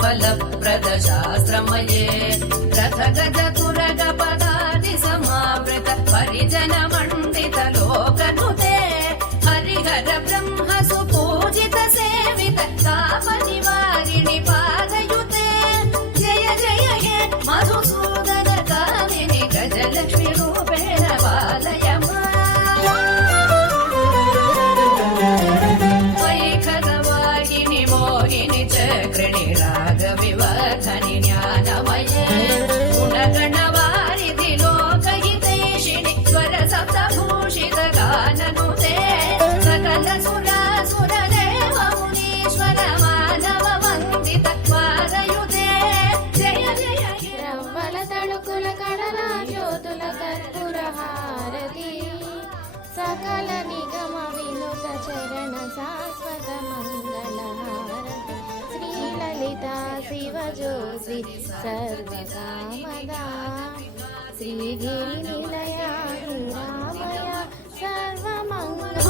फलप्रद शास्त्रमये रथ गज तुरग पदाति समावृत परिजन मण्डित लोकनुते हरिहर ब्रह्म सुपूजित सेवित ताप निवारिणि पादयुते जय जय हे मधुसूदन कामिनि गजलक्ष्मी रूपेण पालय चक्रिणि रागविवर्धनि ज्ञानमये गुणगणवारिधि लोकहितैषिणि स्वर सप्तभूषित गाननुते सकल सुरासुरदेव मुनीश्वर मानव वन्दित वारयुते जय जय रव्वल तळुकुल कಡಲ ಜ್ಯೋతుల కర్పూర హారతి సకల నిగమ వినుత చరణ శాశ్వత మంగళ शिवज्योति सर्वकामदा श्रीगिरिनिलया रामया सर्वमङ्गल